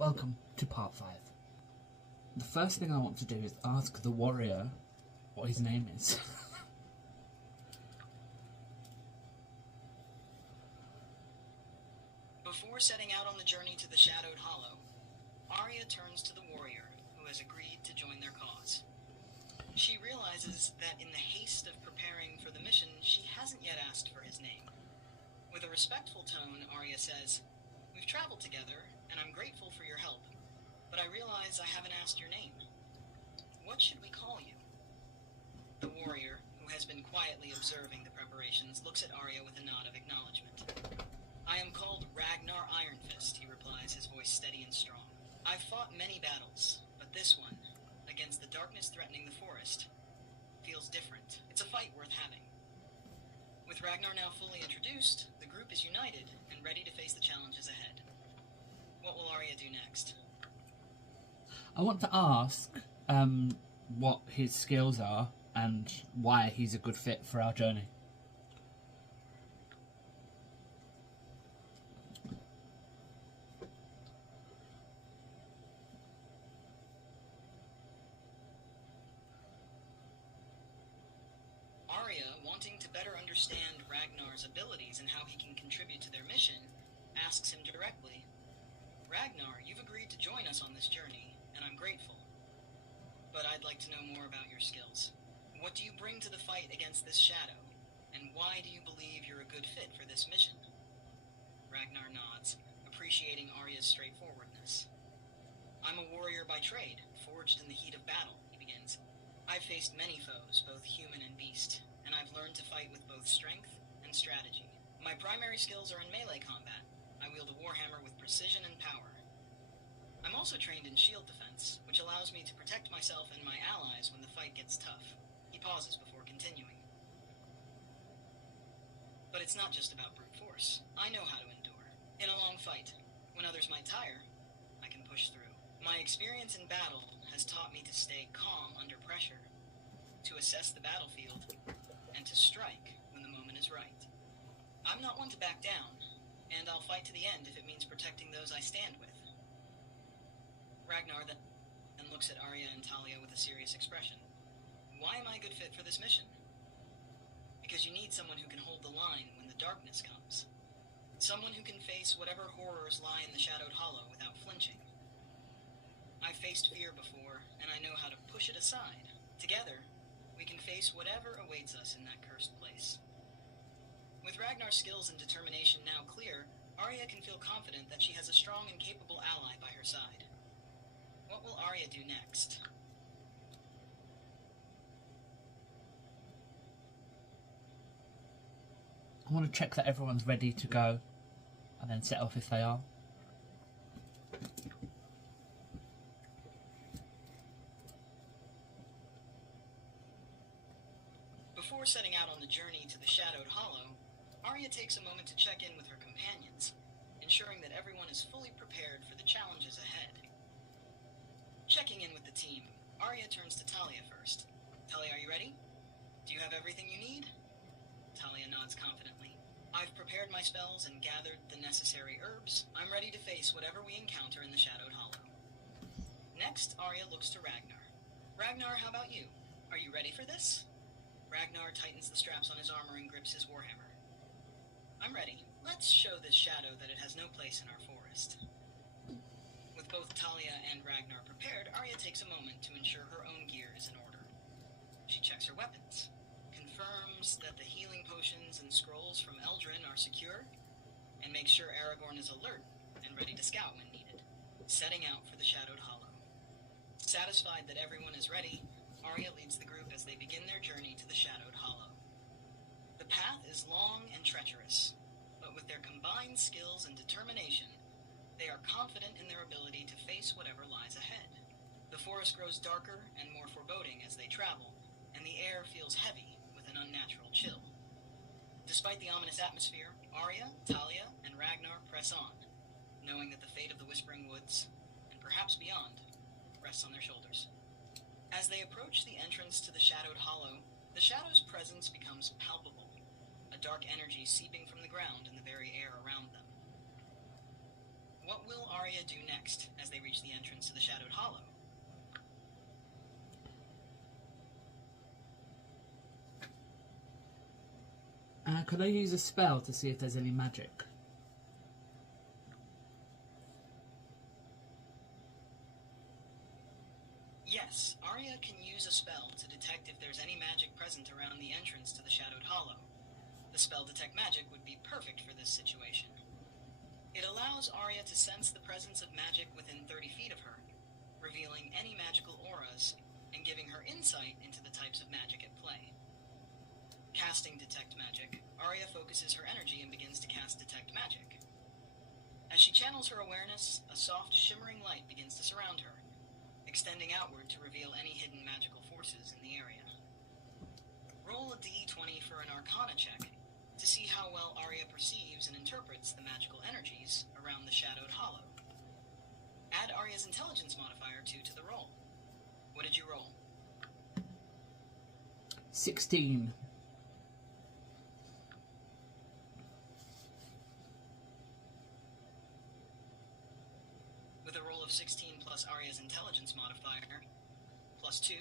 Welcome to part 5. The first thing I want to do is ask the warrior what his name is. Before setting out on the journey to the Shadowed Hollow, Arya turns to the warrior who has agreed to join their cause. She realizes that in the haste of preparing for the mission, she hasn't yet asked for his name. With a respectful tone, Arya says, "We've traveled together, and I'm grateful for your help, but I realize I haven't asked your name. What should we call you?" The warrior, who has been quietly observing the preparations, looks at Arya with a nod of acknowledgement. "I am called Ragnar Ironfist," he replies, his voice steady and strong. "I've fought many battles, but this one, against the darkness threatening the forest, feels different. It's a fight worth having." With Ragnar now fully introduced, the group is united and ready to face the challenges ahead. What will Arya do next? I want to ask what his skills are and why he's a good fit for our journey. Arya, wanting to better understand Ragnar's abilities and how he can contribute to their mission, asks him directly, "Ragnar, you've agreed to join us on this journey, and I'm grateful. But I'd like to know more about your skills. What do you bring to the fight against this shadow, and why do you believe you're a good fit for this mission?" Ragnar nods, appreciating Arya's straightforwardness. "I'm a warrior by trade, forged in the heat of battle," he begins. "I've faced many foes, both human and beast, and I've learned to fight with both strength and strategy. My primary skills are in melee combat. I wield a warhammer with precision and power. I'm also trained in shield defense, which allows me to protect myself and my allies when the fight gets tough." He pauses before continuing. "But it's not just about brute force. I know how to endure. In a long fight, when others might tire, I can push through. My experience in battle has taught me to stay calm under pressure, to assess the battlefield, and to strike when the moment is right. I'm not one to back down, and I'll fight to the end if it means protecting those I stand with." Ragnar then looks at Arya and Talia with a serious expression. "Why am I a good fit for this mission?" "Because you need someone who can hold the line when the darkness comes. Someone who can face whatever horrors lie in the Shadowed Hollow without flinching. I've faced fear before, and I know how to push it aside. Together, we can face whatever awaits us in that cursed place." With Ragnar's skills and determination now clear, Arya can feel confident that she has a strong and capable ally by her side. What will Arya do next? I want to check that everyone's ready to go and then set off if they are. Before setting out on the journey to the Shadowed Hollow, Arya takes a moment to check in with her companions, ensuring that everyone is fully prepared for the challenges ahead. Checking in with the team, Arya turns to Talia first. "Talia, are you ready? Do you have everything you need?" Talia nods confidently. "I've prepared my spells and gathered the necessary herbs. I'm ready to face whatever we encounter in the Shadowed Hollow." Next, Arya looks to Ragnar. "Ragnar, how about you? Are you ready for this?" Ragnar tightens the straps on his armor and grips his warhammer. "I'm ready. Let's show this shadow that it has no place in our forest." With both Talia and Ragnar prepared, Arya takes a moment to ensure her own gear is in order. She checks her weapons, confirms that the healing potions and scrolls from Eldrin are secure, and makes sure Aragorn is alert and ready to scout when needed, setting out for the Shadowed Hollow. Satisfied that everyone is ready, Arya leads the group as they begin their journey to the Shadowed Hollow. The path is long and treacherous, but with their combined skills and determination, they are confident in their ability to face whatever lies ahead. The forest grows darker and more foreboding as they travel, and the air feels heavy with an unnatural chill. Despite the ominous atmosphere, Arya, Talia, and Ragnar press on, knowing that the fate of the Whispering Woods, and perhaps beyond, rests on their shoulders. As they approach the entrance to the Shadowed Hollow, the shadow's presence becomes palpable, a dark energy seeping from the ground and the very air around them. What will Arya do next as they reach the entrance to the Shadowed Hollow? Could I use a spell to see if there's any magic? Yes, Arya can use a spell to detect if there's any magic present around the entrance to the Shadowed Hollow. The spell Detect Magic would be perfect for this situation. It allows Arya to sense the presence of magic within 30 feet of her, revealing any magical auras and giving her insight into the types of magic at play. Casting Detect Magic, Arya focuses her energy and begins to cast Detect Magic. As she channels her awareness, a soft, shimmering light begins to surround her, extending outward to reveal any hidden magical forces in the area. Roll a d20 for an Arcana check to see how well Arya perceives and interprets the magical energies around the Shadowed Hollow. Add Arya's Intelligence modifier 2 to the roll. What did you roll? 16. With a roll of 16 plus Arya's Intelligence modifier, plus 2,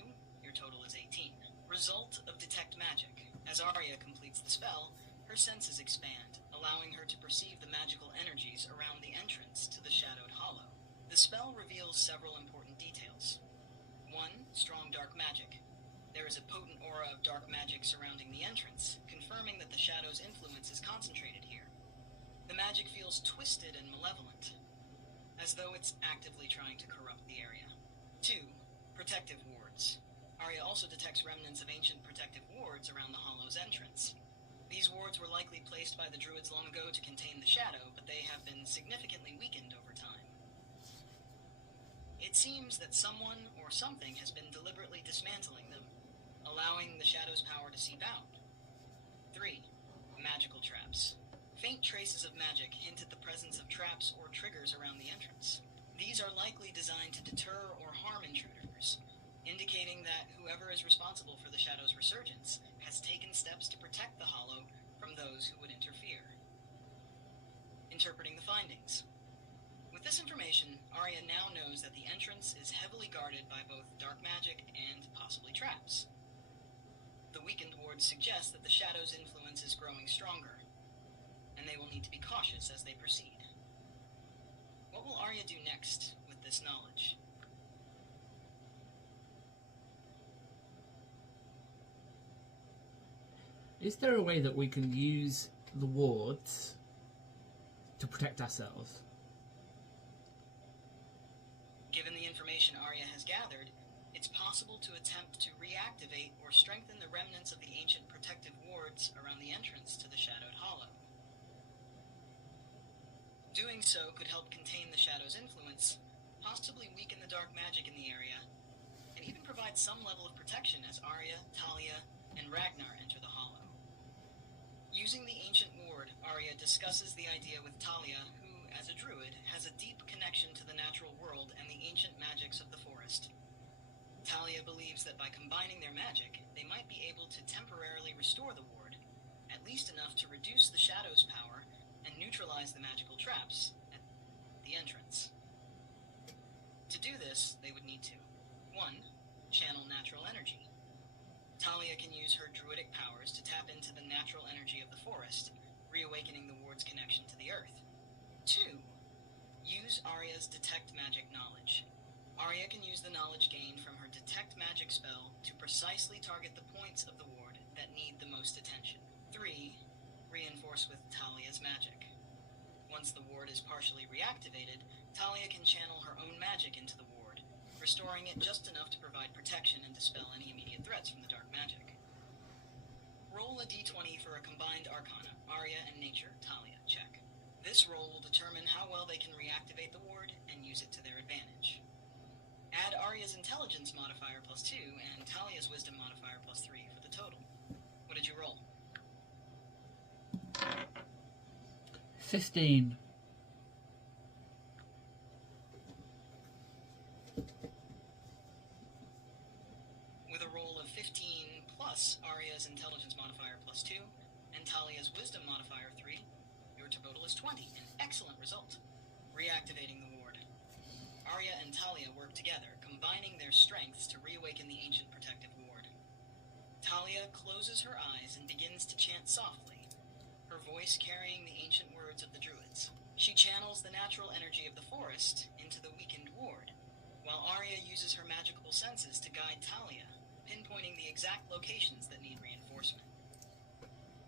your total is 18. Result of Detect Magic. As Arya completes the spell, her senses expand, allowing her to perceive the magical energies around the entrance to the Shadowed Hollow. The spell reveals several important details. 1. Strong dark magic. There is a potent aura of dark magic surrounding the entrance, confirming that the Shadow's influence is concentrated here. The magic feels twisted and malevolent, as though it's actively trying to corrupt the area. 2. Protective wards. Arya also detects remnants of ancient protective wards around the Hollow's entrance. These wards were likely placed by the Druids long ago to contain the Shadow, but they have been significantly weakened over time. It seems that someone or something has been deliberately dismantling them, allowing the Shadow's power to seep out. 3. Magical traps. Faint traces of magic hint at the presence of traps or triggers around the entrance. These are likely designed to deter or harm intruders, indicating that whoever is responsible for the Shadow's resurgence has taken steps to protect the Hollow from those who would interfere. Interpreting the findings. With this information, Arya now knows that the entrance is heavily guarded by both dark magic and possibly traps. The weakened wards suggest that the Shadow's influence is growing stronger, and they will need to be cautious as they proceed. What will Arya do next with this knowledge? Is there a way that we can use the wards to protect ourselves? Given the information Arya has gathered, it's possible to attempt to reactivate or strengthen the remnants of the ancient protective wards around the entrance to the Shadowed Hollow. Doing so could help contain the Shadow's influence, possibly weaken the dark magic in the area, and even provide some level of protection as Arya, Talia, and Ragnar enter the Hollow. Using the ancient ward, Arya discusses the idea with Talia, who, as a druid, has a deep connection to the natural world and the ancient magics of the forest. Talia believes that by combining their magic, they might be able to temporarily restore the ward, at least enough to reduce the Shadow's power and neutralize the magical traps at the entrance. To do this, they would need to 1. Channel natural energy. Talia can use her druidic powers to tap into the natural energy of the forest, reawakening the ward's connection to the earth. 2. Use Arya's Detect Magic knowledge. Arya can use the knowledge gained from her Detect Magic spell to precisely target the points of the ward that need the most attention. 3. Reinforce with Talia's magic. Once the ward is partially reactivated, Talia can channel her own magic into the ward, restoring it just enough to provide protection and dispel any immediate threats from the dark magic. Roll a d20 for a combined Arcana, Arya and Nature, Talia, check. This roll will determine how well they can reactivate the ward and use it to their advantage. Add Arya's Intelligence modifier plus 2 and Talia's Wisdom modifier plus 3 for the total. What did you roll? 15. With a roll of 15 plus Arya's Intelligence modifier plus 2 and Talia's Wisdom modifier 3, your total is 20, an excellent result. Reactivating the ward. Arya and Talia work together, combining their strengths to reawaken the ancient protective ward. Talia closes her eyes and begins to chant softly, her voice carrying the ancient words of the druids. She channels the natural energy of the forest into the weakened ward, while Arya uses her magical senses to guide Talia, pinpointing the exact locations that need reinforcement.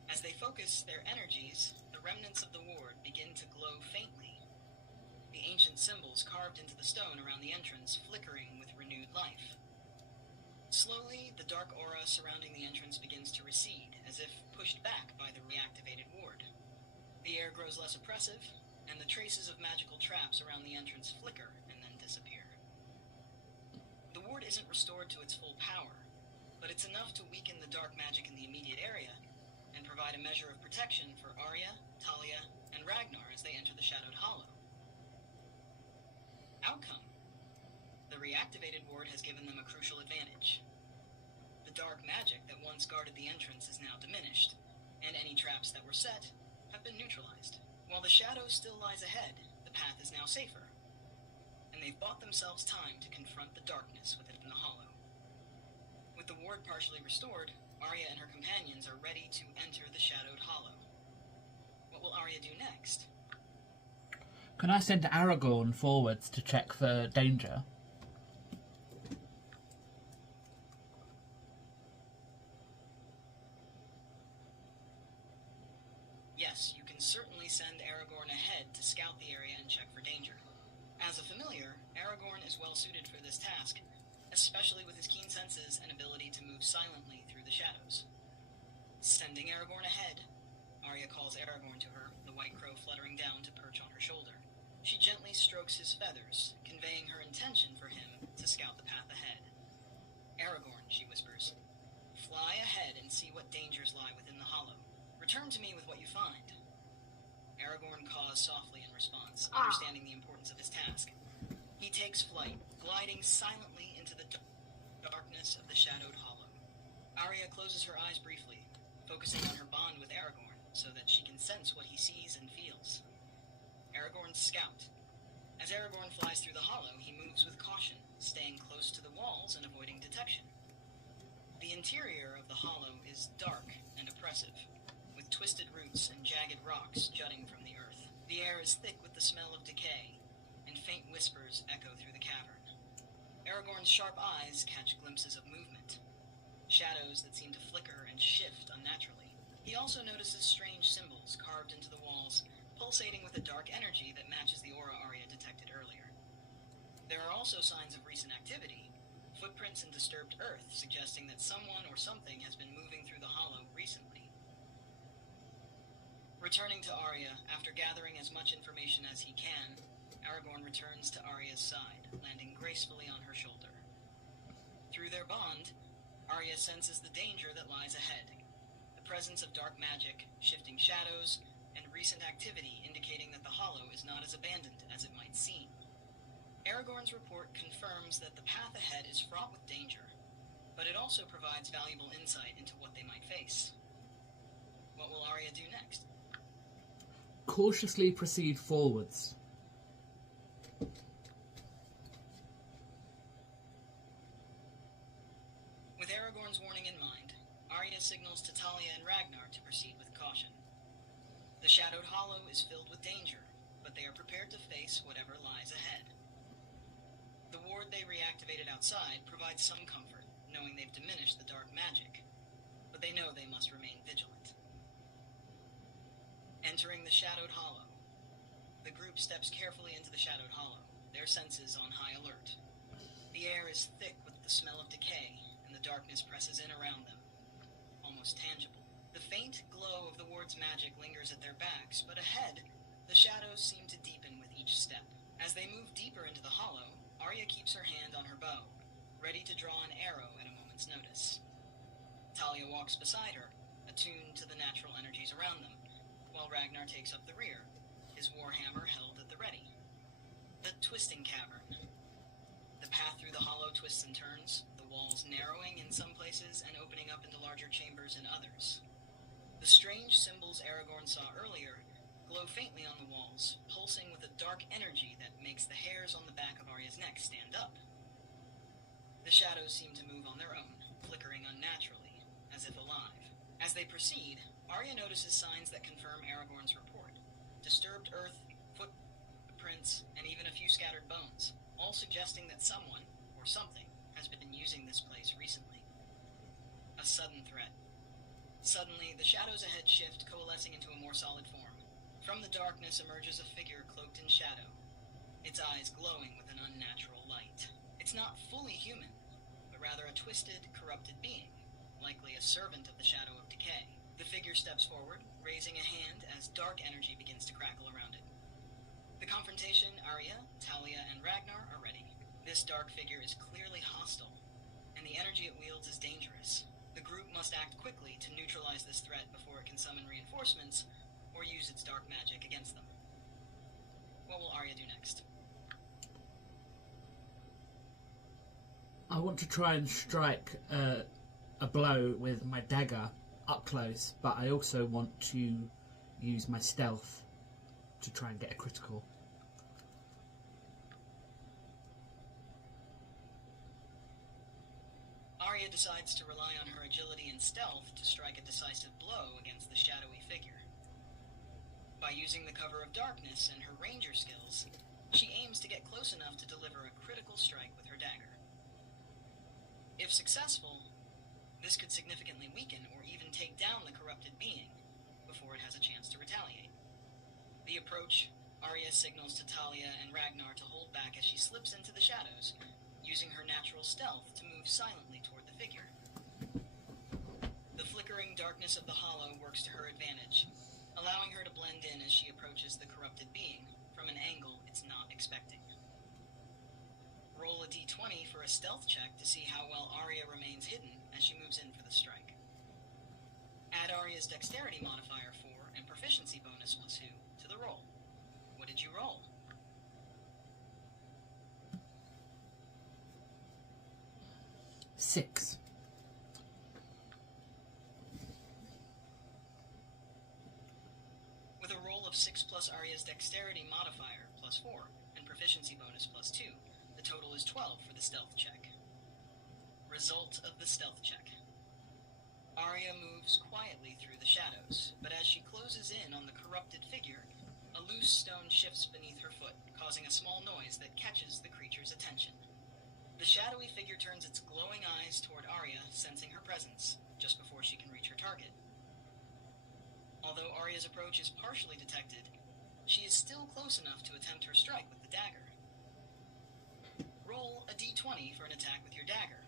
As they focus their energies, the remnants of the ward begin to glow faintly, the ancient symbols carved into the stone around the entrance flickering with renewed life. Slowly, the dark aura surrounding the entrance begins to recede, as if pushed back by the reactivated ward. The air grows less oppressive, and the traces of magical traps around the entrance flicker and then disappear. The ward isn't restored to its full power, but it's enough to weaken the dark magic in the immediate area and provide a measure of protection for Arya, Talia, and Ragnar as they enter the Shadowed Hollow. Outcome: the reactivated ward has given them a crucial advantage. The dark magic that once guarded the entrance is now diminished, and any traps that were set have been neutralized. While the shadow still lies ahead, the path is now safer, and they've bought themselves time to confront the darkness within the hollow. With the ward partially restored, Arya and her companions are ready to enter the Shadowed Hollow. What will Arya do next? Can I send Aragorn forwards to check for danger? Yes, you can certainly send Aragorn ahead to scout the area and check for danger. As a familiar, Aragorn is well suited for this task, especially with his keen senses and ability to move silently through the shadows. Sending Aragorn ahead, Arya calls Aragorn to her, the white crow fluttering down to perch on her shoulder. She gently strokes his feathers, conveying her intention for him to scout the path ahead. Aragorn, she whispers, fly ahead and see what dangers lie within the hollow. Return to me with what you find. Aragorn caws softly in response, understanding the importance of his task. He takes flight, gliding silently into the darkness of the Shadowed Hollow. Arya closes her eyes briefly, focusing on her bond with Aragorn so that she can sense what he sees and feels. Aragorn's scout. As Aragorn flies through the hollow, he moves with caution, staying close to the walls and avoiding detection. The interior of the hollow is dark and oppressive, with twisted roots and jagged rocks jutting from the earth. The air is thick with the smell of decay, and faint whispers echo through the cavern. Aragorn's sharp eyes catch glimpses of movement, shadows that seem to flicker and shift unnaturally. He also notices strange symbols carved into the walls, pulsating with a dark energy that matches the aura Arya detected earlier. There are also signs of recent activity, footprints in disturbed earth suggesting that someone or something has been moving through the hollow recently. Returning to Arya, after gathering as much information as he can, Aragorn returns to Arya's side, landing gracefully on her shoulder. Through their bond, Arya senses the danger that lies ahead, the presence of dark magic, shifting shadows, and recent activity indicating that the hollow is not as abandoned as it might seem. Aragorn's report confirms that the path ahead is fraught with danger, but it also provides valuable insight into what they might face. What will Arya do next? Cautiously proceed forwards. With Aragorn's warning in mind, Arya signals to Talia and Ragnar to proceed with caution. The Shadowed Hollow is filled with danger, but they are prepared to face whatever lies ahead. The ward they reactivated outside provides some comfort, knowing they've diminished the dark magic, but they know they must remain vigilant. Entering the Shadowed Hollow, the group steps carefully into the Shadowed Hollow, their senses on high alert. The air is thick with the smell of decay, and the darkness presses in around them, almost tangible. The faint glow of the ward's magic lingers at their backs, but ahead, the shadows seem to deepen with each step. As they move deeper into the hollow, Arya keeps her hand on her bow, ready to draw an arrow at a moment's notice. Talia walks beside her, attuned to the natural energies around them, while Ragnar takes up the rear, his warhammer held at the ready. The Twisting Cavern. The path through the hollow twists and turns, the walls narrowing in some places and opening up into larger chambers in others. The strange symbols Aragorn saw earlier glow faintly on the walls, pulsing with a dark energy that makes the hairs on the back of Arya's neck stand up. The shadows seem to move on their own, flickering unnaturally, as if alive. As they proceed, Arya notices signs that confirm Aragorn's report. Disturbed earth, footprints, and even a few scattered bones, all suggesting that someone, or something, has been using this place recently. A sudden threat. Suddenly, the shadows ahead shift, coalescing into a more solid form. From the darkness emerges a figure cloaked in shadow, its eyes glowing with an unnatural light. It's not fully human, but rather a twisted, corrupted being, likely a servant of the Shadow of Decay. The figure steps forward, raising a hand as dark energy begins to crackle around it. The confrontation, Arya, Talia, and Ragnar are ready. This dark figure is clearly hostile, and the energy it wields is dangerous. The group must act quickly to neutralize this threat before it can summon reinforcements or use its dark magic against them. What will Arya do next? I want to try and strike a blow with my dagger up close, but I also want to use my stealth to try and get a critical. Arya decides to rely on her agility and stealth to strike a decisive blow against the shadowy figure. By using the cover of darkness and her ranger skills, she aims to get close enough to deliver a critical strike with her dagger. If successful, this could significantly weaken or even take down the corrupted being before it has a chance to retaliate. The approach, Arya signals to Talia and Ragnar to hold back as she slips into the shadows, using her natural stealth to move silently toward the figure. The flickering darkness of the hollow works to her advantage, allowing her to blend in as she approaches the corrupted being from an angle it's not expecting. Roll a d20 for a stealth check to see how well Arya remains hidden as she moves in for the strike. Add Arya's dexterity modifier 4 and proficiency bonus +2 to the roll. What did you roll? Six. With a roll of 6 plus Arya's dexterity modifier +4 and proficiency bonus +2, the total is 12 for the stealth check. Result of the stealth check. Arya moves quietly through the shadows, but as she closes in on the corrupted figure, a loose stone shifts beneath her foot, causing a small noise that catches the creature's attention. The shadowy figure turns its glowing eyes toward Arya, sensing her presence, just before she can reach her target. Although Arya's approach is partially detected, she is still close enough to attempt her strike with the dagger. Roll a d20 for an attack with your dagger.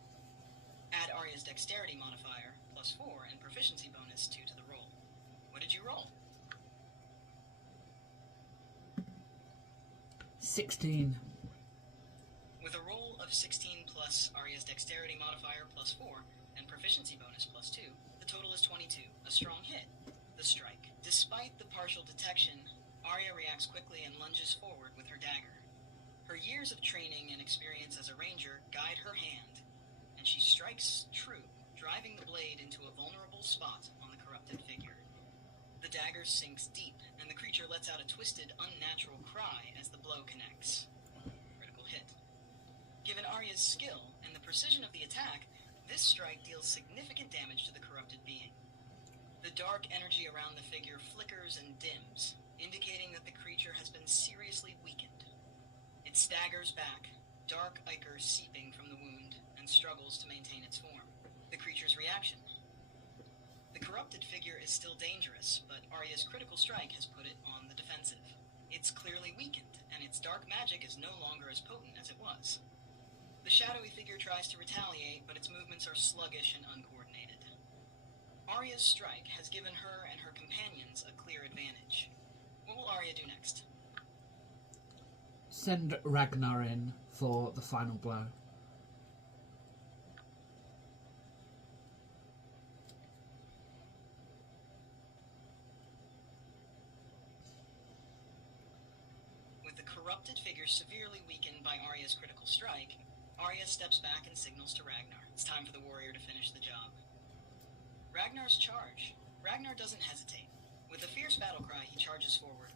Add Arya's dexterity modifier +4 and proficiency bonus 2 to the roll. What did you roll? 16. With a roll of 16 plus Arya's dexterity modifier +4 and proficiency bonus +2, the total is 22, a strong hit. The strike. Despite the partial detection, Arya reacts quickly and lunges forward with her dagger. Her years of training and experience as a ranger guide her hand, and she strikes true, driving the blade into a vulnerable spot on the corrupted figure. The dagger sinks deep, and the creature lets out a twisted, unnatural cry as the blow connects. Critical hit. Given Arya's skill and the precision of the attack, this strike deals significant damage to the corrupted being. The dark energy around the figure flickers and dims, indicating that the creature has been seriously weakened. It staggers back, dark ichor seeping from the wound, and struggles to maintain its form. The creature's reaction. The corrupted figure is still dangerous, but Arya's critical strike has put it on the defensive. It's clearly weakened, and its dark magic is no longer as potent as it was. The shadowy figure tries to retaliate, but its movements are sluggish and uncoordinated. Arya's strike has given her and her companions a clear advantage. What will Arya do next? Send Ragnar in for the final blow. With the corrupted figure severely weakened by Arya's critical strike, Arya steps back and signals to Ragnar. It's time for the warrior to finish the job. Ragnar's charge. Ragnar doesn't hesitate. With a fierce battle cry, he charges forward,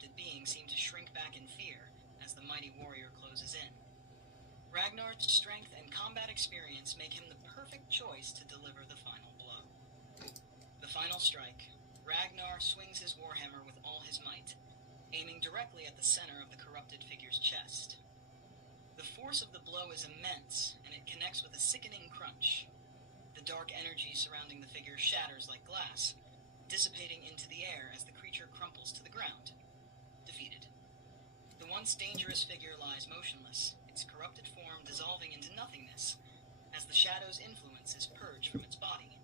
corrupted being seem to shrink back in fear as the mighty warrior closes in. Ragnar's strength and combat experience make him the perfect choice to deliver the final blow. The final strike, Ragnar swings his warhammer with all his might, aiming directly at the center of the corrupted figure's chest. The force of the blow is immense, and it connects with a sickening crunch. The dark energy surrounding the figure shatters like glass, dissipating into the air as the creature crumples to the ground. Defeated. The once dangerous figure lies motionless, its corrupted form dissolving into nothingness, as the shadow's influence is purged from its body.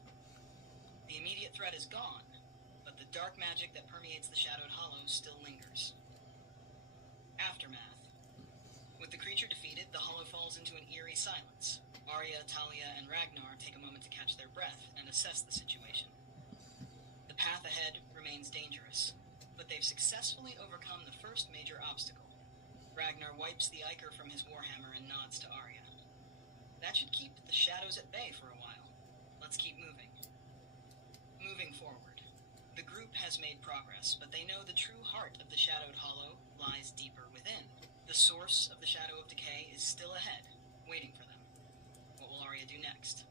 The immediate threat is gone, but the dark magic that permeates the shadowed hollow still lingers. Aftermath. With the creature defeated, the hollow falls into an eerie silence. Arya, Talia, and Ragnar take a moment to catch their breath and assess the situation. The path ahead remains dangerous, but they've successfully overcome the first major obstacle. Ragnar wipes the ichor from his warhammer and nods to Arya. That should keep the shadows at bay for a while. Let's keep moving. Moving forward. The group has made progress, but they know the true heart of the shadowed hollow lies deeper within. The source of the shadow of decay is still ahead, waiting for them. What will Arya do next?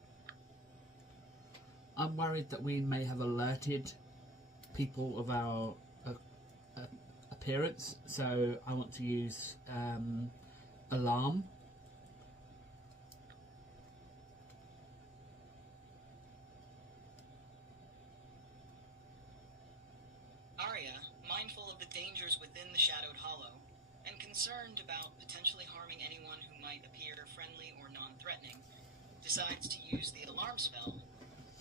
I'm worried that we may have alerted people of our appearance, so I want to use alarm. Arya, mindful of the dangers within the shadowed hollow, and concerned about potentially harming anyone who might appear friendly or non-threatening, decides to use the alarm spell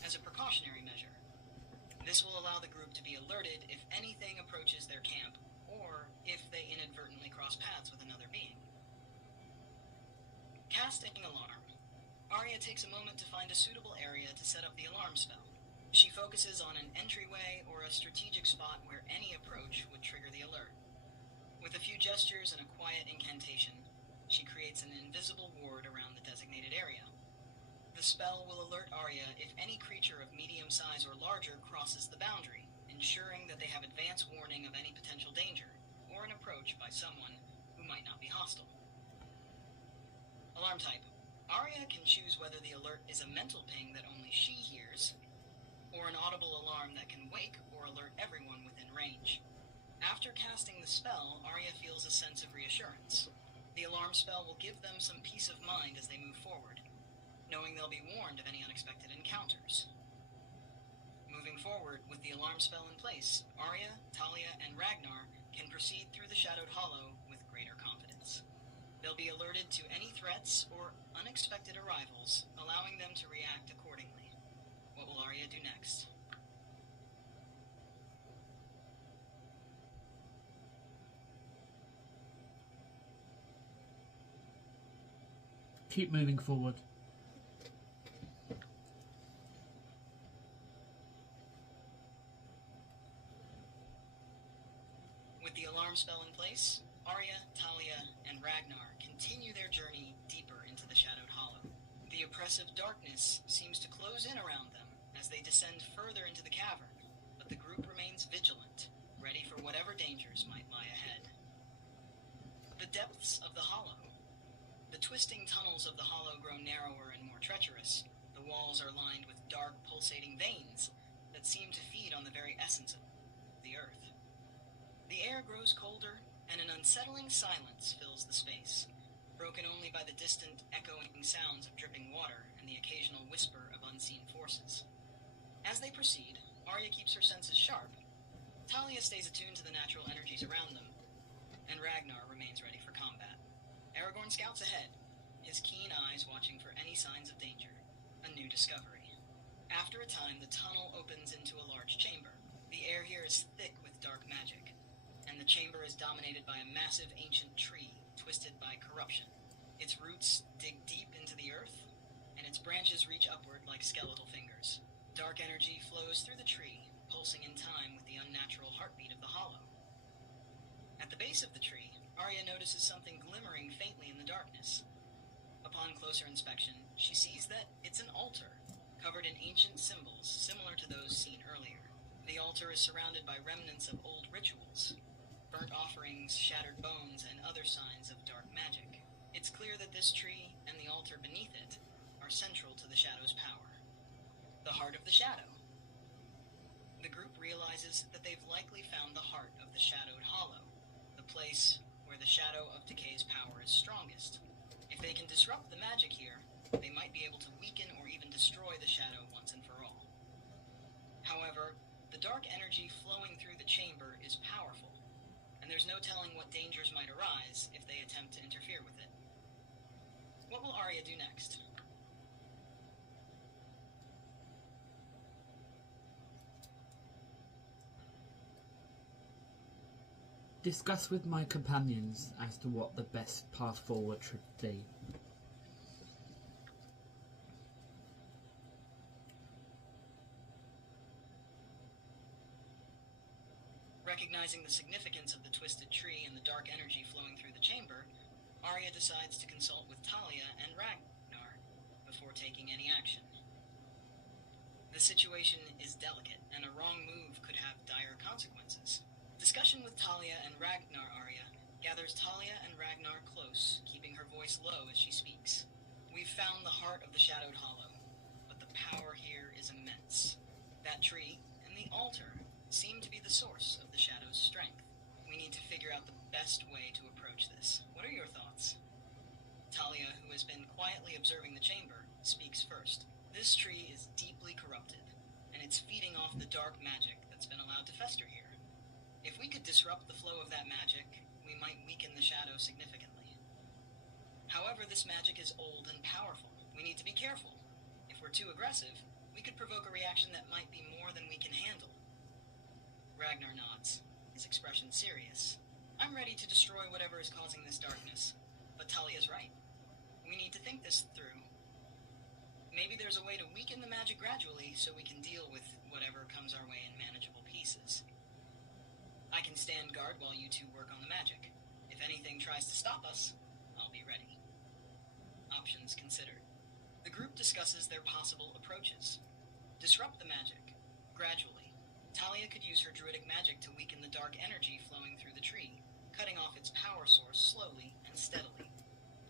as a precautionary measure. This will allow the group to be alerted if anything approaches their camp, or if they inadvertently cross paths with another being. Casting alarm. Arya takes a moment to find a suitable area to set up the alarm spell. She focuses on an entryway or a strategic spot where any approach would trigger the alert. With a few gestures and a quiet incantation, she creates an invisible ward around the designated area. The spell will alert Arya if any creature of medium size or larger crosses the boundary, ensuring that they have advance warning of any potential danger, or an approach by someone who might not be hostile. Alarm type. Arya can choose whether the alert is a mental ping that only she hears, or an audible alarm that can wake or alert everyone within range. After casting the spell, Arya feels a sense of reassurance. The alarm spell will give them some peace of mind as they move forward, knowing they'll be warned of any unexpected encounters. Moving forward, with the alarm spell in place, Arya, Talia, and Ragnar can proceed through the shadowed hollow with greater confidence. They'll be alerted to any threats or unexpected arrivals, allowing them to react accordingly. What will Arya do next? Keep moving forward. With the alarm spell in place, Arya, Talia, and Ragnar continue their journey deeper into the shadowed hollow. The oppressive darkness seems to close in around them as they descend further into the cavern, but the group remains vigilant, ready for whatever dangers might lie ahead. The depths of the hollow. The twisting tunnels of the hollow grow narrower and more treacherous. The walls are lined with dark, pulsating veins that seem to feed on the very essence of the earth. The air grows colder, and an unsettling silence fills the space, broken only by the distant, echoing sounds of dripping water and the occasional whisper of unseen forces. As they proceed, Arya keeps her senses sharp. Talia stays attuned to the natural energies around them, and Ragnar remains ready for combat. Aragorn scouts ahead, his keen eyes watching for any signs of danger. A new discovery. After a time, the tunnel opens into a large chamber. The air here is thick with dark magic, and the chamber is dominated by a massive ancient tree, twisted by corruption. Its roots dig deep into the earth, and its branches reach upward like skeletal fingers. Dark energy flows through the tree, pulsing in time with the unnatural heartbeat of the hollow. At the base of the tree, Arya notices something glimmering faintly in the darkness. Upon closer inspection, she sees that it's an altar, covered in ancient symbols similar to those seen earlier. The altar is surrounded by remnants of old rituals. burnt offerings, shattered bones, and other signs of dark magic. It's clear that this tree and the altar beneath it are central to the Shadow's power. The heart of the Shadow. The group realizes that they've likely found the heart of the Shadowed Hollow, the place where the Shadow of Decay's power is strongest. If they can disrupt the magic here, they might be able to weaken or even destroy the Shadow once and for all. However, the dark energy flowing through the chamber is powerful, and there's no telling what dangers might arise if they attempt to interfere with it. What will Arya do next? Discuss with my companions as to what the best path forward should be. Recognizing the significance of the twisted tree and the dark energy flowing through the chamber, Arya decides to consult with Talia and Ragnar before taking any action. The situation is delicate, and a wrong move could have dire consequences. Discussion with Talia and Ragnar Arya gathers Talia and Ragnar close, keeping her voice low as she speaks. We've found the heart of the Shadowed Hollow, but the power here is immense. That tree and the altar seem to be the source of the Shadow's strength. We need to figure out the best way to approach this. What are your thoughts? Talia, who has been quietly observing the chamber, speaks first. This tree is deeply corrupted, and it's feeding off the dark magic that's been allowed to fester here. If we could disrupt the flow of that magic, we might weaken the Shadow significantly. However, this magic is old and powerful. We need to be careful. If we're too aggressive, we could provoke a reaction that might be more than we can handle. Ragnar nods, his expression serious. I'm ready to destroy whatever is causing this darkness, but Talia's right. We need to think this through. Maybe there's a way to weaken the magic gradually so we can deal with whatever comes our way in manageable pieces. I can stand guard while you two work on the magic. If anything tries to stop us, I'll be ready. Options considered. The group discusses their possible approaches. Disrupt the magic, gradually. Talia could use her druidic magic to weaken the dark energy flowing through the tree, cutting off its power source slowly and steadily.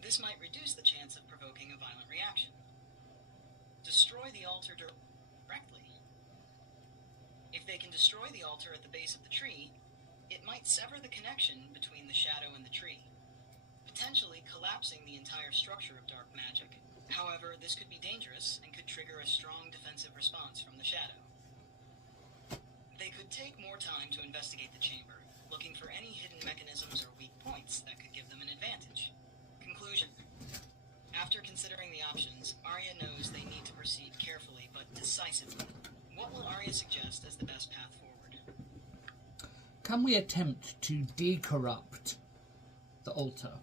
This might reduce the chance of provoking a violent reaction. Destroy the altar directly. If they can destroy the altar at the base of the tree, it might sever the connection between the Shadow and the tree, potentially collapsing the entire structure of dark magic. However, this could be dangerous and could trigger a strong defensive response from the Shadow. They could take more time to investigate the chamber, looking for any hidden mechanisms or weak points that could give them an advantage. Conclusion. After considering the options, Arya knows they need to proceed carefully but decisively. What will Arya suggest as the best path forward? Can we attempt to decorrupt the altar?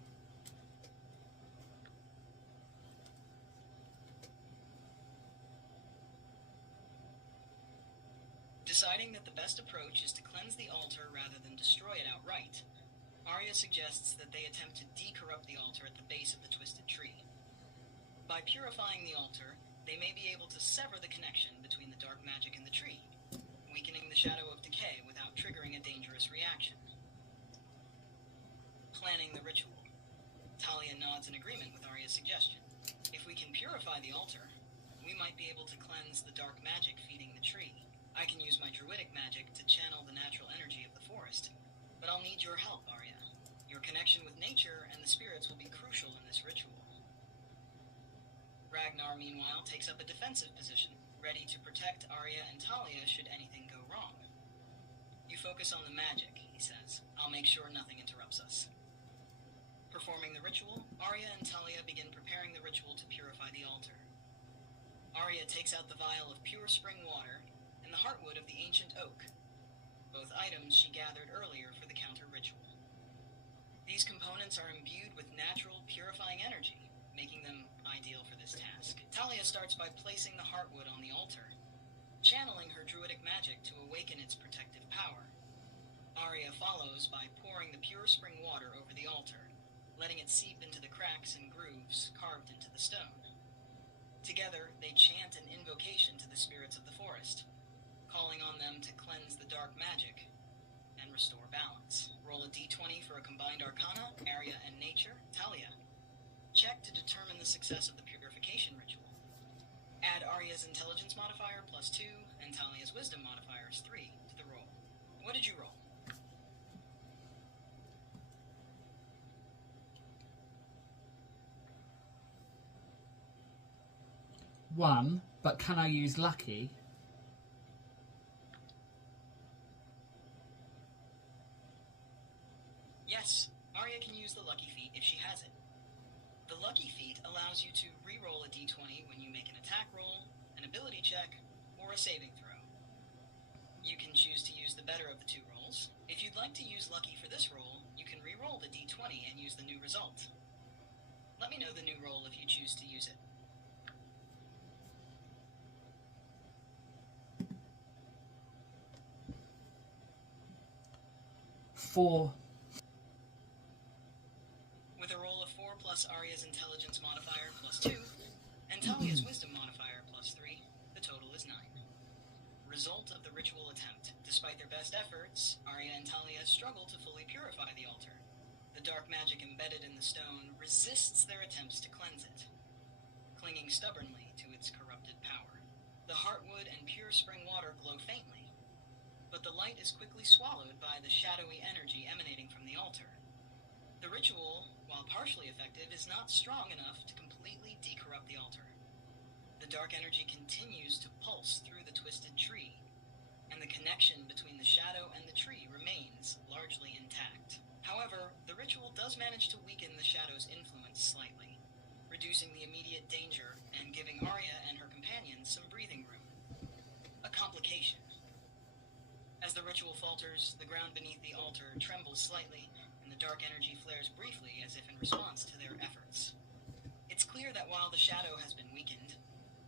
Deciding that the best approach is to cleanse the altar rather than destroy it outright, Arya suggests that they attempt to decorrupt the altar at the base of the twisted tree. By purifying the altar, they may be able to sever the connection between the dark magic and the tree, weakening the Shadow of Decay without triggering a dangerous reaction. Planning the ritual. Talia nods in agreement with Arya's suggestion. If we can purify the altar, we might be able to cleanse the dark magic feeding the tree. I can use my druidic magic to channel the natural energy of the forest, but I'll need your help, Arya. Your connection with nature and the spirits will be crucial in this ritual. Ragnar, meanwhile, takes up a defensive position, ready to protect Arya and Talia should anything go wrong. You focus on the magic, he says. I'll make sure nothing interrupts us. Performing the ritual, Arya and Talia begin preparing the ritual to purify the altar. Arya takes out the vial of pure spring water and the heartwood of the ancient oak, both items she gathered earlier for the counter ritual. These components are imbued with natural, purifying energy, making them ideal for this task. Talia starts by placing the heartwood on the altar, channeling her druidic magic to awaken its protective power. Arya follows by pouring the pure spring water over the altar, letting it seep into the cracks and grooves carved into the stone. Together, they chant an invocation to the spirits of the forest, calling on them to cleanse the dark magic and restore balance. Roll a Combined Arcana, Arya and Nature, Talia. Check to determine the success of the purification ritual. Add Arya's intelligence modifier +2 and Talia's wisdom modifier is 3 to the roll. What did you roll? 1, but can I use lucky? Yes, Arya can use the lucky feat if she has it. The lucky feat allows you to re-roll a d20 when you make an attack roll, an ability check, or a saving throw. You can choose to use the better of the two rolls. If you'd like to use lucky for this roll, you can re-roll the d20 and use the new result. Let me know the new roll if you choose to use it. 4. With a roll of 4 plus Arya's intelligence modifier +2 and Talia's wisdom modifier +3, the total is 9. Result of the ritual attempt. Despite their best efforts, Arya and Talia struggle to fully purify the altar. The dark magic embedded in the stone resists their attempts to cleanse it, clinging stubbornly to its corrupted power. The heartwood and pure spring water glow faintly, but the light is quickly swallowed by the shadowy energy emanating from the altar. The ritual, while partially effective, is not strong enough to completely decorrupt the altar. The dark energy continues to pulse through the twisted tree, and the connection between the shadow and the tree remains largely intact. However, the ritual does manage to weaken the shadow's influence slightly, reducing the immediate danger and giving Arya and her companions some breathing room. A complication. As the ritual falters, the ground beneath the altar trembles slightly, and the dark energy flares briefly as if in response to their efforts. It's clear that while the shadow has been weakened,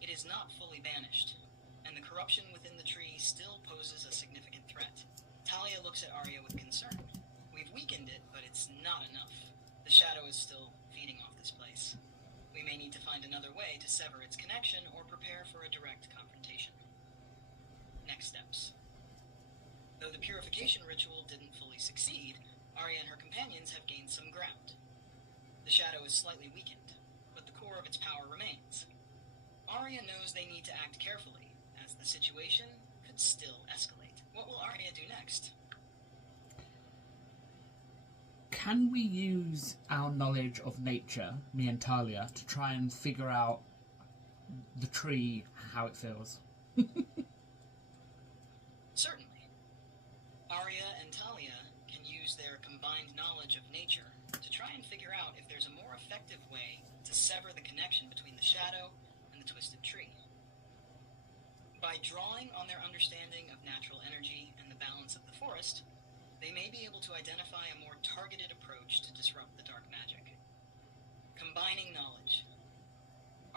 it is not fully banished, and the corruption within the tree still poses a significant threat. Talia looks at Arya with concern. We've weakened it, but it's not enough. The shadow is still feeding off this place. We may need to find another way to sever its connection or prepare for a direct confrontation. Next steps. Though the purification ritual didn't fully succeed, Arya and her companions have gained some ground. The shadow is slightly weakened, but the core of its power remains. Arya knows they need to act carefully, as the situation could still escalate. What will Arya do next? Can we use our knowledge of nature, me and Talia, to try and figure out the tree, how it feels? Certainly. Arya and Talia can use their combined knowledge of nature to try and figure out if there's a more effective way to sever the connection between the shadow and the twisted tree. By drawing on their understanding of natural energy and the balance of the forest, they may be able to identify a more targeted approach to disrupt the dark magic. Combining knowledge.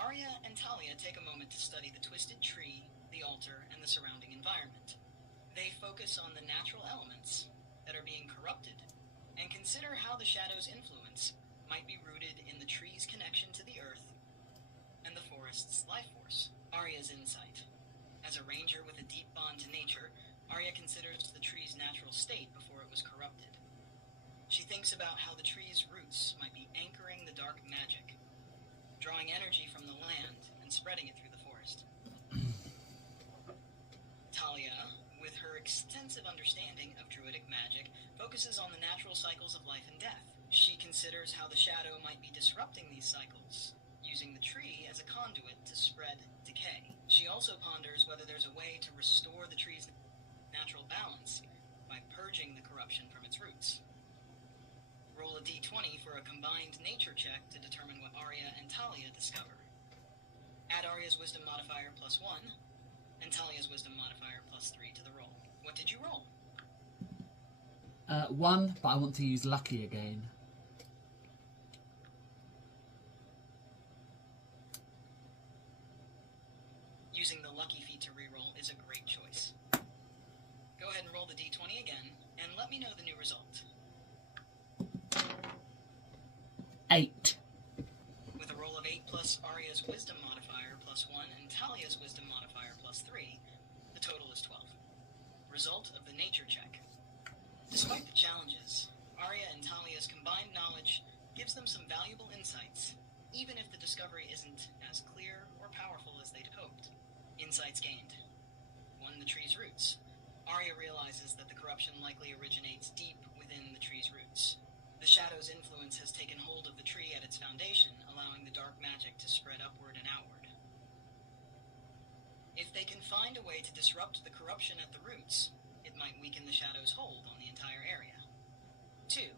Arya and Talia take a moment to study the twisted tree, the altar, and the surrounding environment. They focus on the natural elements that are being corrupted and consider how the shadow's influence might be rooted in the tree's connection to the earth and the forest's life force. Arya's insight. As a ranger with a deep bond to nature, Arya considers the tree's natural state before it was corrupted. She thinks about how the tree's roots might be anchoring the dark magic, drawing energy from the land and spreading it through the forest. Talia, with her extensive understanding of druidic magic, focuses on the natural cycles of life and death. She considers how the shadow might be disrupting these cycles, using the tree as a conduit to spread decay. She also ponders whether there's a way to restore the tree's natural balance by purging the corruption from its roots. Roll a d20 for a combined nature check to determine what Arya and Talia discover. Add Arya's wisdom modifier +1 and Talia's wisdom modifier +3 to the roll. What did you roll? 1, but I want to use lucky again. Using the lucky feat to reroll is a great choice. Go ahead and roll the d20 again, and let me know the new result. 8. With a roll of 8 plus Arya's wisdom modifier +1 and Talia's wisdom modifier +3, total is 12. Result of the nature check. Despite the challenges, Arya and Talia's combined knowledge gives them some valuable insights, even if the discovery isn't as clear or powerful as they'd hoped. Insights gained. 1. The tree's roots. Arya realizes that the corruption likely originates deep within the tree's roots. The shadow's influence has taken hold of the tree at its foundation, allowing the dark magic to spread upward and outward. If they can find a way to disrupt the corruption at the roots, it might weaken the shadow's hold on the entire area. 2.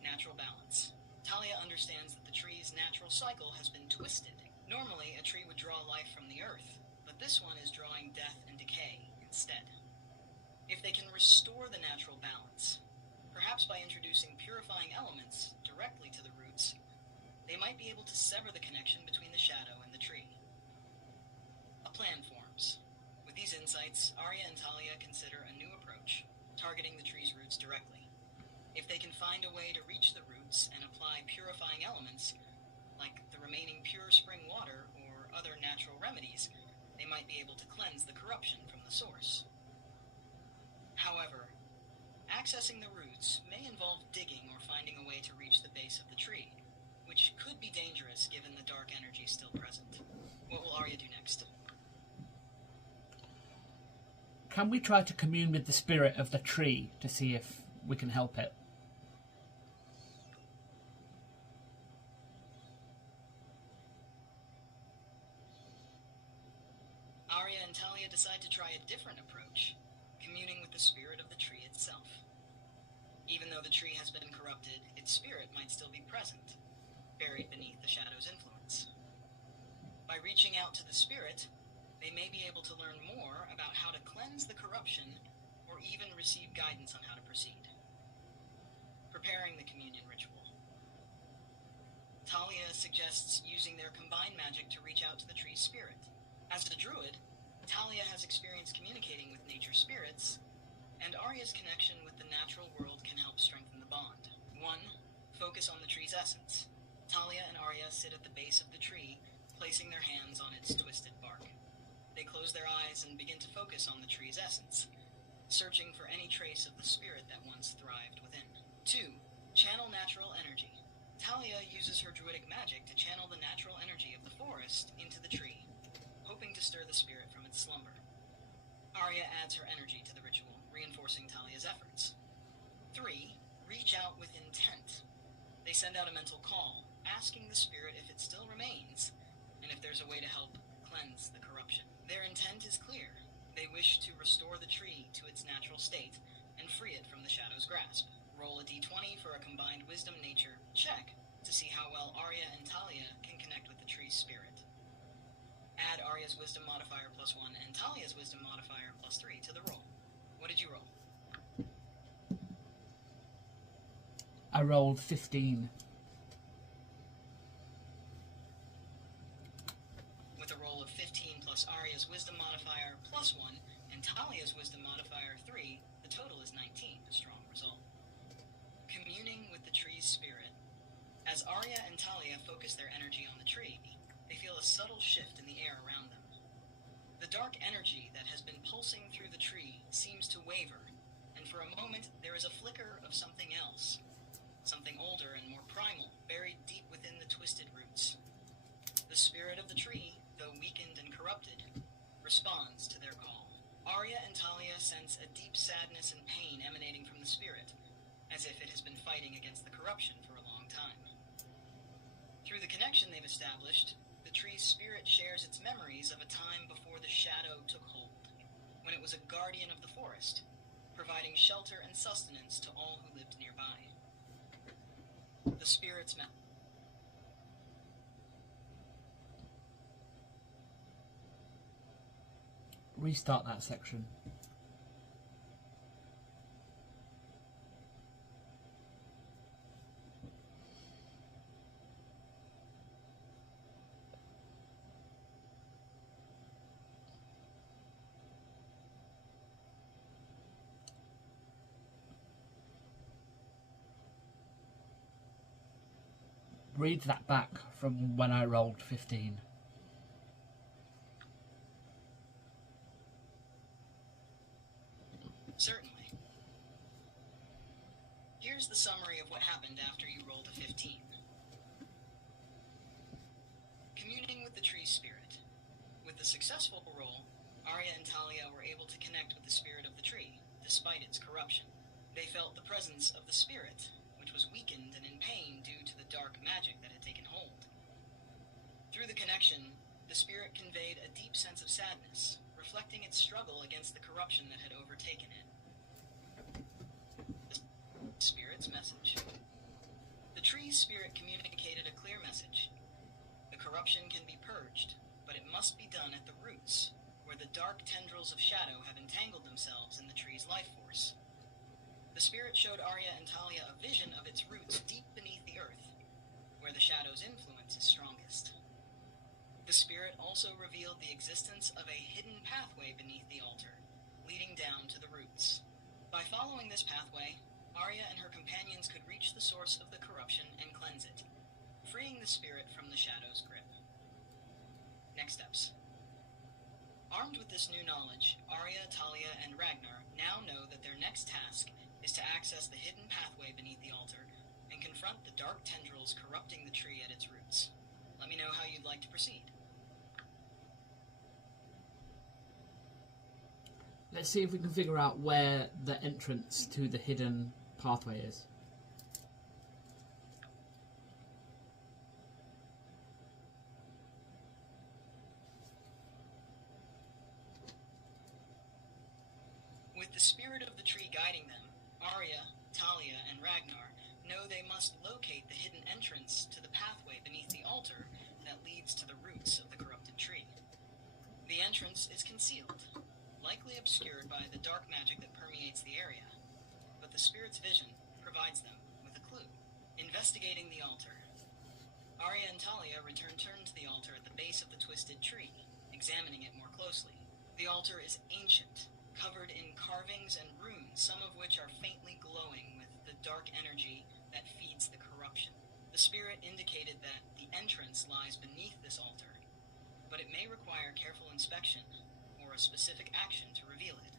Natural balance. Talia understands that the tree's natural cycle has been twisted. Normally, a tree would draw life from the earth, but this one is drawing death and decay instead. If they can restore the natural balance, perhaps by introducing purifying elements directly to the roots, they might be able to sever the connection between the shadow and the tree. A plan forms. With these insights, Arya and Talia consider a new approach, targeting the tree's roots directly. If they can find a way to reach the roots and apply purifying elements, like the remaining pure spring water or other natural remedies, they might be able to cleanse the corruption from the source. However, accessing the roots may involve digging or finding a way to reach the base of the tree, which could be dangerous given the dark energy still present. What will Arya do next? Can we try to commune with the spirit of the tree to see if we can help it? Arya and Talia decide to try a different approach, communing with the spirit of the tree itself. Even though the tree has been corrupted, its spirit might still be present, buried beneath the shadow's influence. By reaching out to the spirit, they may be able to learn more about how to cleanse the corruption or even receive guidance on how to proceed. Preparing the communion ritual. Talia suggests using their combined magic to reach out to the tree's spirit. As a druid, Talia has experience communicating with nature spirits, and Arya's connection with the natural world can help strengthen the bond. 1. Focus on the tree's essence. Talia and Arya sit at the base of the tree, placing their hands on its twisted bark. They close their eyes and begin to focus on the tree's essence, searching for any trace of the spirit that once thrived within. 2. Channel natural energy. Talia uses her druidic magic to channel the natural energy of the forest into the tree, hoping to stir the spirit from its slumber. Arya adds her energy to the ritual, reinforcing Talia's efforts. 3. Reach out with intent. They send out a mental call, asking the spirit if it still remains, and if there's a way to help cleanse the corruption. Their intent is clear. They wish to restore the tree to its natural state and free it from the shadow's grasp. Roll a d20 for a combined wisdom nature check to see how well Arya and Talia can connect with the tree's spirit. Add Arya's wisdom modifier +1 and Talia's wisdom modifier +3 to the roll. What did you roll? I rolled 15. With a roll of 15 plus Arya's wisdom modifier +1 and Talia's wisdom modifier 3, the total is 19, a strong result. Communing with the tree's spirit. As Arya and Talia focus their energy on the tree, they feel a subtle shift in the air around them. The dark energy that has been pulsing through the tree seems to waver, and for a moment there is a flicker of something else. Something older and more primal, buried deep within the twisted roots. The spirit of the tree, though weakened and corrupted, responds to their call. Arya and Talia sense a deep sadness and pain emanating from the spirit, as if it has been fighting against the corruption for a long time. Through the connection they've established, the tree's spirit shares its memories of a time before the shadow took hold, when it was a guardian of the forest, providing shelter and sustenance to all who lived nearby. The spirit's Restart that section. Read that back from when I rolled 15. Certainly. Here's the summary of what happened after you rolled a 15. Communing with the tree spirit. With the successful roll, Arya and Talia were able to connect with the spirit of the tree, despite its corruption. They felt the presence of the spirit, which was weakened and in pain due to the dark magic that had taken hold. Through the connection, the spirit conveyed a deep sense of sadness, reflecting its struggle against the corruption that had overtaken it. The spirit's message. The tree's spirit communicated a clear message. The corruption can be purged, but it must be done at the roots, where the dark tendrils of shadow have entangled themselves in the tree's life force. The spirit showed Arya and Talia a vision of its roots deep beneath the earth, where the shadow's influence is strongest. The spirit also revealed the existence of a hidden pathway beneath the altar, leading down to the roots. By following this pathway, Arya and her companions could reach the source of the corruption and cleanse it, freeing the spirit from the shadow's grip. Next steps. Armed with this new knowledge, Arya, Talia, and Ragnar now know that their next task is to access the hidden pathway beneath the altar and confront the dark tendrils corrupting the tree at its roots. Let me know how you'd like to proceed. Let's see if we can figure out where the entrance to the hidden pathway is. With the spirit of the tree guiding them, Arya, Talia, and Ragnar know they must locate the hidden entrance to the pathway beneath the altar that leads to the roots of the corrupted tree. The entrance is concealed, likely obscured by the dark magic that permeates the area, but the spirit's vision provides them with a clue. Investigating the altar. Arya and Talia turn to the altar at the base of the twisted tree, examining it more closely. The altar is ancient, covered in carvings and runes, some of which are faintly glowing with the dark energy that feeds the corruption. The spirit indicated that the entrance lies beneath this altar, but it may require careful inspection or a specific action to reveal it.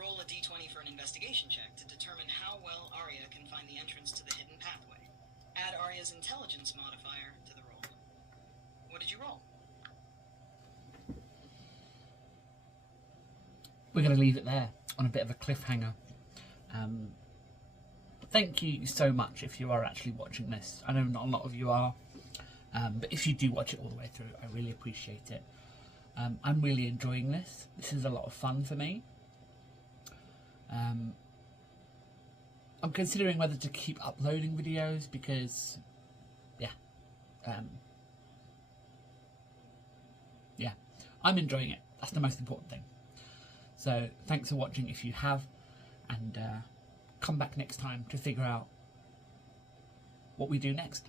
Roll a d20 for an investigation check to determine how well Arya can find the entrance to the hidden pathway. Add Arya's intelligence modifier to the roll. What did you roll? We're going to leave it there on a bit of a cliffhanger. Thank you so much if you are actually watching this. I know not a lot of you are, but if you do watch it all the way through, I really appreciate it. I'm really enjoying this. This is a lot of fun for me. I'm considering whether to keep uploading videos because, yeah, I'm enjoying it. That's the most important thing. So thanks for watching if you have, and come back next time to figure out what we do next.